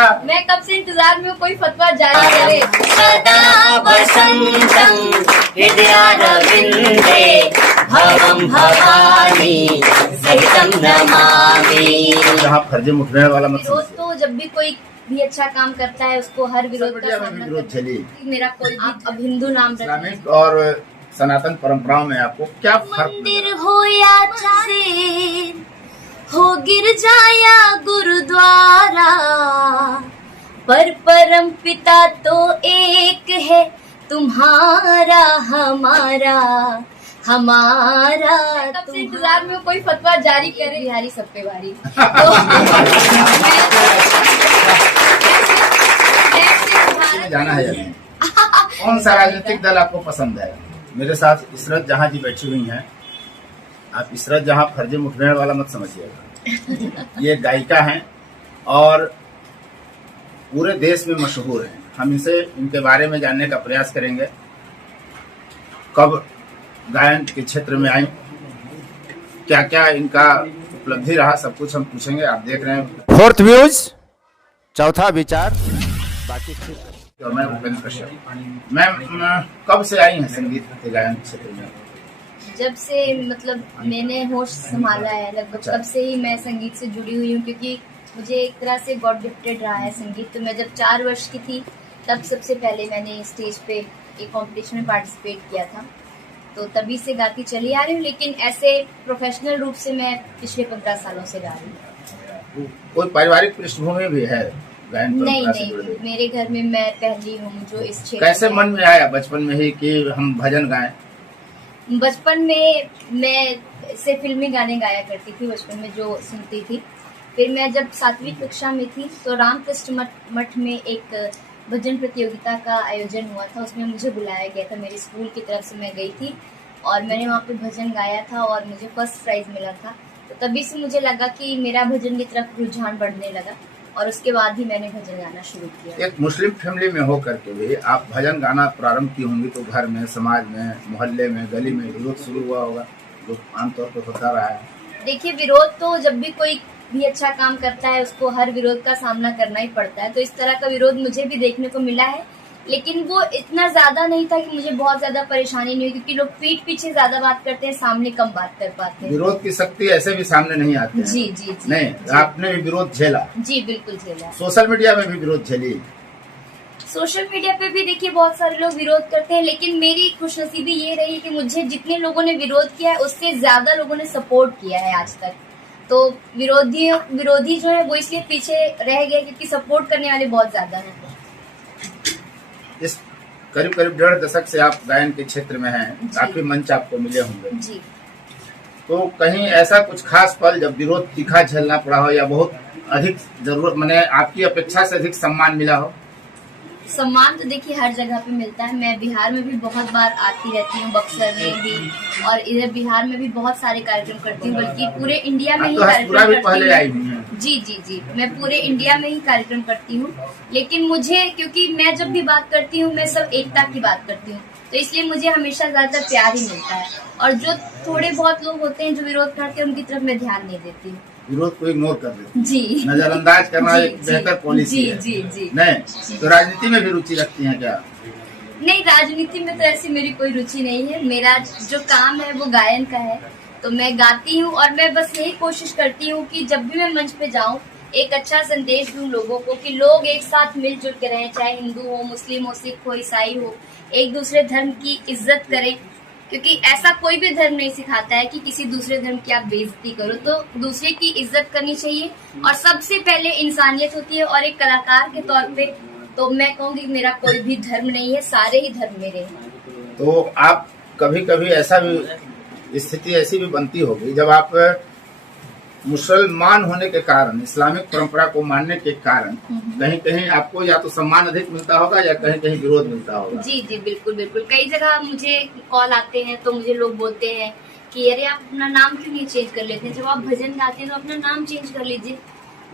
मैं कब से इंतजार में हूँ कोई फतवा जारी करे। सदा वसंतं हृदयारविन्दे भवं भवानी सहितं नमामि। जहाँ फर्जी मुठभेड़ वाला मत विरोध तो जब भी कोई भी अच्छा काम करता है उसको हर विरोध का सामना विरोध करना झेलिए। है। मेरा कोई भी अब हिंदू नाम रखना है। इस्लामिक और सनातन परंपराओं में आपको क्या फर्क मंदिर हो या मस्जिद हो गिरजा या गुरुद्वारा, पर परम पिता तो एक है, तुम्हारा हमारा हमारा। कब से इंतजार में हूँ कोई फतवा जारी करे। बिहारी सब पे भारी। जाना है या नहीं? कौन सा राजनीतिक दल आपको पसंद है? मेरे साथ इशरत जहाँ जी बैठी हुई हैं। आप इशरत जहाँ फर्जी मुठभेड़ वाला मत समझिएगा। ये गायिका हैं और पूरे देश में मशहूर हैं। हम इनके बारे में जानने का प्रयास करेंगे। कब गायन के क्षेत्र में आई, क्या क्या इनका उपलब्धि रहा, सब कुछ हम पूछेंगे। आप देख रहे हैं फोर्थ व्यूज, चौथा विचार, बाकी और मैं उपेंद्र कश्यप। मैम कब से आई हैं संगीत के गायन क्षेत्र में? जब से मतलब मैंने होश संभाला है लगभग तब से ही मैं संगीत से जुड़ी हुई हूँ, क्योंकि मुझे एक तरह से गॉड गिफ्टेड रहा है संगीत। तो मैं जब 4 वर्ष की थी तब सबसे पहले मैंने स्टेज पे एक कॉम्पिटिशन में पार्टिसिपेट किया था। तो तभी से गाती चली आ रही हूँ, लेकिन ऐसे प्रोफेशनल रूप से मैं पिछले 15 सालों से गा रही हूँ। कोई पारिवारिक पृष्ठभूमि भी है गायन नहीं परंपरा से जुड़ी? नहीं, मेरे घर में मैं पहली हूँ जो इस क्षेत्र कैसे में। मन में आया बचपन में ही कि हम भजन गाएं? बचपन में मैं से फिल्मी गाने गाया करती थी, बचपन में जो सुनती थी। फिर मैं जब 7वीं कक्षा में थी तो रामकृष्ण मठ में एक भजन प्रतियोगिता का आयोजन हुआ था। उसमें मुझे बुलाया गया था, मेरे स्कूल की तरफ से मैं गई थी और मैंने वहाँ पे भजन गाया था और मुझे फर्स्ट प्राइज मिला था। तो तभी से मुझे लगा कि मेरा भजन की तरफ रुझान बढ़ने लगा और उसके बाद ही मैंने भजन गाना शुरू किया। एक मुस्लिम फैमिली में होकर के भी आप भजन गाना प्रारंभ की होंगी, तो घर में, समाज में, मोहल्ले में, गली में विरोध शुरू हुआ होगा जो आमतौर पर होता रहा है। देखिए, विरोध तो जब भी कोई भी अच्छा काम करता है उसको हर विरोध का सामना करना ही पड़ता है। तो इस तरह का विरोध मुझे भी देखने को मिला है, लेकिन वो इतना ज्यादा नहीं था कि मुझे बहुत ज्यादा परेशानी नहीं हुई, क्योंकि लोग पीठ पीछे ज्यादा बात करते हैं, सामने कम बात कर पाते हैं। विरोध की शक्ति ऐसे भी सामने नहीं आती है। जी जी जी। नहीं, आपने भी विरोध झेला? जी बिल्कुल झेला। सोशल मीडिया में भी विरोध झेली? सोशल मीडिया पे भी देखिए बहुत सारे लोग विरोध करते हैं, लेकिन मेरी खुशनसीबी ये रही है कि मुझे जितने लोगों ने विरोध किया है उससे ज्यादा लोगों ने सपोर्ट किया है आज तक। तो विरोधी जो है वो इसलिए पीछे रह गए क्योंकि सपोर्ट करने वाले बहुत ज्यादा हैं। इस करीब 1.5 दशक से आप गायन के क्षेत्र में हैं, काफी मंच आपको मिले होंगे जी। तो कहीं ऐसा कुछ खास पल जब विरोध तीखा झेलना पड़ा हो या बहुत अधिक जरूरत, माने आपकी अपेक्षा से अधिक सम्मान मिला हो? सम्मान तो देखिए हर जगह पे मिलता है। मैं बिहार में भी बहुत बार आती रहती हूँ, बक्सर में भी, और इधर बिहार में भी बहुत सारे कार्यक्रम करती हूँ, बल्कि पूरे इंडिया में ही कार्यक्रम करती हूँ। जी जी जी, मैं पूरे इंडिया में ही कार्यक्रम करती हूँ। लेकिन मुझे, क्योंकि मैं जब भी बात करती हूँ मैं सब एकता की बात करती हूँ, तो इसलिए मुझे हमेशा ज्यादातर प्यार ही मिलता है। और जो थोड़े बहुत लोग होते हैं जो विरोध करते हैं उनकी तरफ मैं ध्यान नहीं देती हूँ। विरोध को इग्नोर कर देते, जी, नजरअंदाज करना एक बेहतर पॉलिसी है। जी जी। नहीं तो राजनीति में भी रुचि रखती हैं क्या? नहीं, राजनीति में तो ऐसी मेरी कोई रुचि नहीं है। मेरा जो काम है वो गायन का है, तो मैं गाती हूँ और मैं बस यही कोशिश करती हूँ कि जब भी मैं मंच पे जाऊँ एक अच्छा संदेश दूं लोगों को कि लोग एक साथ मिलजुल के रहें, चाहे हिंदू हो, मुस्लिम हो, सिख हो, ईसाई हो, एक दूसरे धर्म की इज्जत करें। क्योंकि ऐसा कोई भी धर्म नहीं सिखाता है कि किसी दूसरे धर्म की आप बेइज्जती करो, तो दूसरे की इज्जत करनी चाहिए। और सबसे पहले इंसानियत होती है, और एक कलाकार के तौर पे तो मैं कहूँगी मेरा कोई भी धर्म नहीं है, सारे ही धर्म मेरे हैं। तो आप कभी कभी ऐसा भी स्थिति ऐसी भी बनती होगी जब आप मुसलमान होने के कारण, इस्लामिक परंपरा को मानने के कारण कहीं कहीं आपको या तो सम्मान अधिक मिलता होगा या कहीं कहीं विरोध मिलता होगा? जी जी बिल्कुल बिल्कुल। कई जगह मुझे कॉल आते हैं तो मुझे लोग बोलते हैं कि अरे आप अपना नाम क्यों नहीं चेंज कर लेते हैं, जब आप भजन गाते हैं तो अपना नाम चेंज कर लीजिए।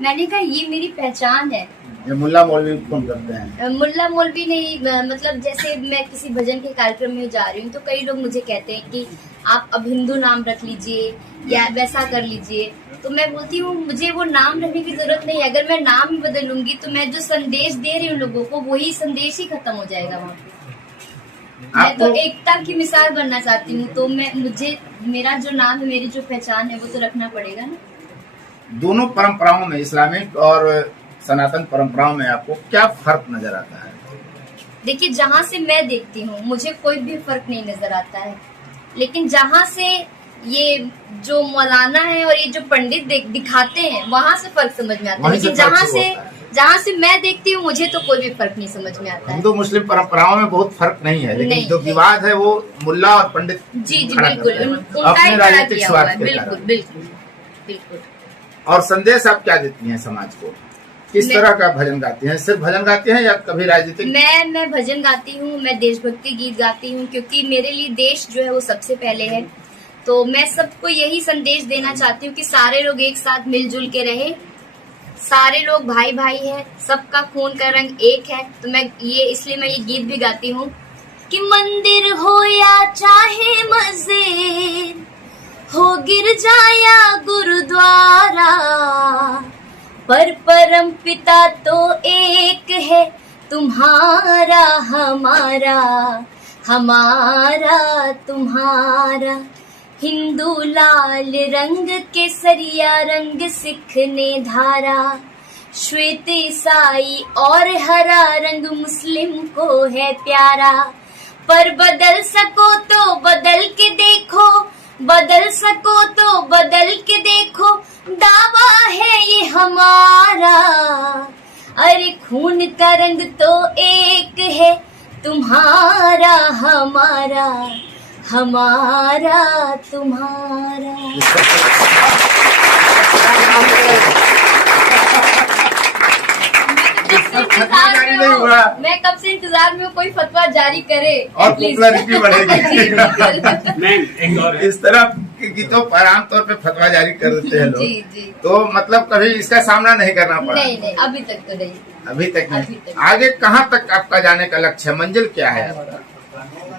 मैंने कहा ये मेरी पहचान है। ये मुल्ला मौलवी फोन करते हैं? मुल्ला मौलवी नहीं, मतलब जैसे मैं किसी भजन के कार्यक्रम में जा रही हूँ तो कई लोग मुझे कहते हैं कि आप अब हिंदू नाम रख लीजिए या वैसा कर लीजिए, तो मैं बोलती हूँ मुझे वो नाम रखने की जरूरत नहीं। अगर मैं नाम ही बदलूंगी तो मैं जो संदेश दे रही हूँ लोगों को वही संदेश ही खत्म हो जाएगा वहाँ पे। मैं तो एकता की मिसाल बनना चाहती हूँ, तो मुझे मेरा जो नाम है, मेरी जो पहचान है वो तो रखना पड़ेगा ना। दोनों परंपराओं में, इस्लामिक और सनातन परंपराओं में आपको क्या फर्क नजर आता है? देखिए, जहाँ से मैं देखती हूँ मुझे कोई भी फर्क नहीं नजर आता है, लेकिन जहाँ से ये जो मौलाना है और ये जो पंडित दिखाते हैं वहाँ से फर्क समझ में आता है। लेकिन जहाँ से मैं देखती हूँ मुझे तो कोई भी फर्क नहीं समझ में आता है। हिंदू मुस्लिम परंपराओं में बहुत फर्क नहीं है, लेकिन जो विवाद है वो मुल्ला और पंडित जी बिल्कुल अपने राजनीतिक स्वार्थ के बिल्कुल बिल्कुल बिल्कुल। और संदेश आप क्या देती हैं समाज को? किस तरह का भजन गाती हैं? सिर्फ भजन गाती हैं या कभी राजनीतिक? मैं भजन गाती हूँ, मैं देशभक्ति गीत गाती हूँ, क्योंकि मेरे लिए देश जो है वो सबसे पहले है। तो मैं सबको यही संदेश देना चाहती हूँ कि सारे लोग एक साथ मिलजुल के रहे, सारे लोग भाई भाई है, सबका खून का रंग एक है। तो इसलिए मैं ये गीत भी गाती हूँ कि मंदिर हो या चाहे मस्जिद हो, गिरजा या गुरुद्वारा, पर परम पिता तो एक है, तुम्हारा हमारा, हमारा तुम्हारा। हिंदू लाल रंग, केसरिया रंग सिख ने धारा, श्वेत ईसाई और हरा रंग मुस्लिम को है प्यारा। पर बदल सको तो बदल के देखो, बदल सको तो बदल के देखो, दावा है ये हमारा। अरे खून का रंग तो एक है, तुम्हारा हमारा, हमारा तुम्हारा। मैं कब से इंतजार में हूँ कोई फतवा जारी करे और पॉपुलैरिटी बढ़ेगी। इस तरह के गीतों पर आमतौर पे फतवा जारी कर देते हैं लोग। जी जी। तो मतलब कभी इसका सामना नहीं करना पड़ा? नहीं, अभी तक तो नहीं। अभी तक नहीं। आगे कहाँ तक आपका जाने का लक्ष्य है, मंजिल क्या है आपका?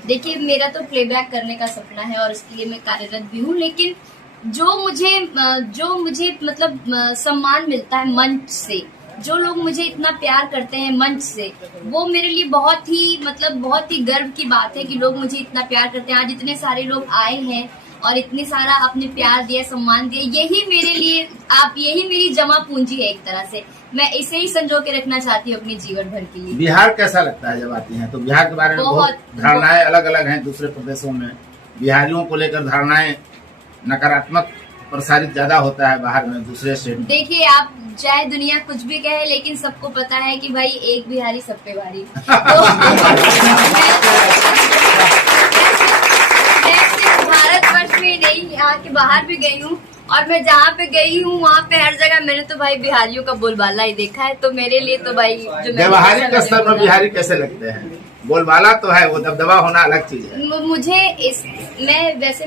देखिए, मेरा तो प्लेबैक करने का सपना है और इसके लिए मैं कार्यरत भी हूँ, लेकिन जो मुझे मतलब सम्मान मिलता है मंच से, जो लोग मुझे इतना प्यार करते हैं मंच से, वो मेरे लिए बहुत ही गर्व की बात है कि लोग मुझे इतना प्यार करते हैं। आज इतने सारे लोग आए हैं और इतने सारा आपने प्यार दिया, सम्मान दिया, यही मेरे लिए यही मेरी जमा पूंजी है एक तरह से। मैं इसे ही संजो के रखना चाहती हूँ अपने जीवन भर के लिए। बिहार कैसा लगता है जब आती हैं? तो बिहार के बारे में बहुत धारणाएं अलग अलग हैं। दूसरे प्रदेशों में बिहारियों को लेकर धारणाएं नकारात्मक प्रसारित ज्यादा होता है बाहर में, दूसरे स्टेट में। देखिए, आप चाहे दुनिया कुछ भी कहे, लेकिन सबको पता है कि भाई एक बिहारी सब पे भारी। तो मैं सिर्फ भारतवर्ष में नहीं, यहाँ के बाहर भी गई हूँ, और मैं जहाँ पे गई हूँ वहाँ पे हर जगह मैंने तो भाई बिहारियों का बोलबाला ही देखा है। तो मेरे लिए तो भाई जो व्यवहारिक स्तर पर बिहारी कैसे लगते हैं? बोलबाला तो है, वो दबदबा होना अलग चीज है।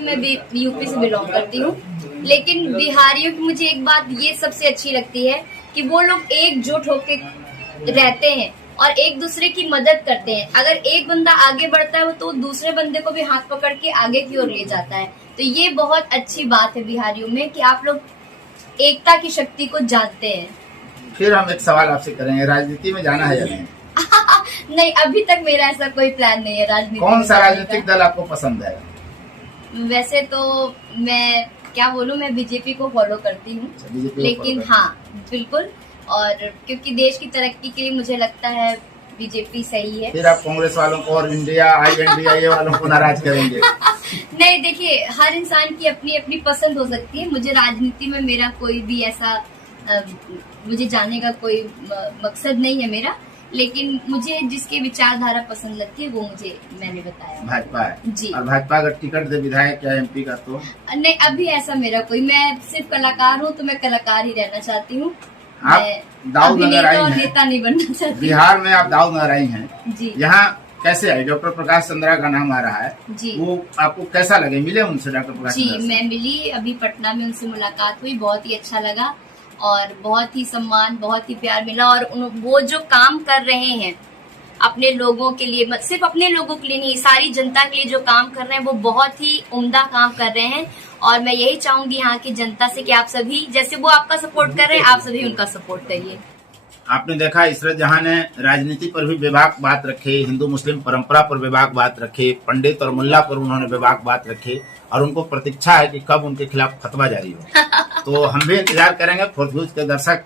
मैं भी यूपी से बिलोंग करती हूँ, लेकिन बिहारियों की मुझे एक बात ये सबसे अच्छी लगती है कि वो लोग एकजुट होकर रहते हैं और एक दूसरे की मदद करते हैं। अगर एक बंदा आगे बढ़ता है तो दूसरे बंदे को भी हाथ पकड़ के आगे की ओर ले जाता है। तो ये बहुत अच्छी बात है बिहारियों में कि आप लोग एकता की शक्ति को जानते हैं। फिर हम एक सवाल आपसे करेंगे, राजनीति में जाना है या नहीं? नहीं, अभी तक मेरा ऐसा कोई प्लान नहीं है राजनीति। कौन सा राजनीतिक दल आपको पसंद है? वैसे तो मैं क्या बोलूं, मैं बीजेपी को फॉलो करती हूँ, लेकिन हाँ बिल्कुल, और क्योंकि देश की तरक्की के लिए मुझे लगता है बीजेपी सही है। फिर आप कांग्रेस वालों को और INDIA वालों को नाराज करेंगे? नहीं, देखिए, हर इंसान की अपनी अपनी पसंद हो सकती है। मुझे राजनीति में मेरा कोई भी ऐसा मुझे जाने का कोई मकसद नहीं है मेरा, लेकिन मुझे जिसकी विचारधारा पसंद लगती है वो मैंने बताया भाजपा है जी। और भाजपा अगर टिकट दे विधायक या MP का तो नहीं, अभी ऐसा मेरा कोई, मैं सिर्फ कलाकार हूँ तो मैं कलाकार ही रहना चाहती हूँ। आप दाऊद नगर आई हैं, नेता नहीं बनना चाहती। बिहार में आप दाऊद नगर आई हैं जी। यहाँ कैसे आई? डॉक्टर प्रकाश चंद्रा का नाम आ रहा है जी, वो आपको कैसा लगे? मिले उनसे डॉक्टर प्रकाश जी? मैं मिली, अभी पटना में उनसे मुलाकात हुई, बहुत ही अच्छा लगा। और बहुत ही सम्मान, बहुत ही प्यार मिला। और वो जो काम कर रहे हैं अपने लोगों के लिए, सिर्फ अपने लोगों के लिए नहीं, सारी जनता के लिए जो काम कर रहे हैं वो बहुत ही उम्दा काम कर रहे हैं। और मैं यही चाहूंगी यहाँ की जनता से कि आप सभी, जैसे वो आपका सपोर्ट कर रहे हैं, आप सभी उनका सपोर्ट करिए। आपने देखा इशरत जहां ने राजनीति पर भी बेबाक बात रखे, हिंदू मुस्लिम परंपरा पर बेबाक बात रखे, पंडित और मुल्ला पर उन्होंने बेबाक बात रखे, और उनको प्रतीक्षा है कि कब उनके खिलाफ फतवा जारी हो। तो हम भी इंतजार करेंगे। फोर्थ व्यूज के दर्शक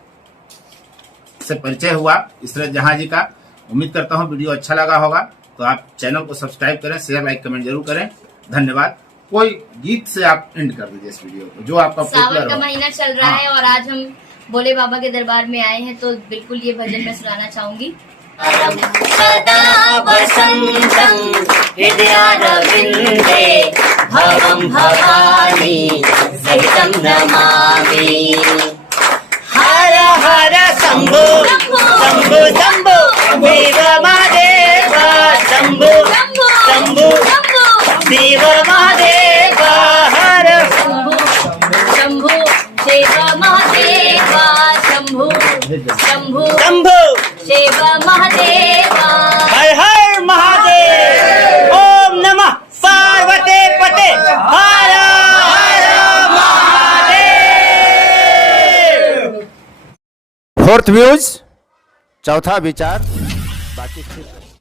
से परिचय हुआ इशरत जहां जी का। उम्मीद करता हूँ वीडियो अच्छा लगा होगा, तो आप चैनल को सब्सक्राइब करें, शेयर लाइक कमेंट जरूर करें। धन्यवाद। कोई गीत से आप एंड कर दीजिए इस वीडियो को, जो आपका सावन का महीना चल रहा है और आज हम भोले बाबा के दरबार में आए हैं, तो बिल्कुल ये भजन मैं सुनाना चाहूंगी। सदा वसन्तं हृदयारविन्दे भवं भवानी सहितं नमामि। हर हर शम्भो शम्भो शम्भो देव महादेव शम्भो शम्भो देव महादेव हर शंभु शंभु शिव महादेव शंभु शंभु शम्भो शिव महादेव। हर हर महादेव। ओम नमः पार्वती पते हर हर महादेव। फोर्थ व्यूज, चौथा विचार, बाकी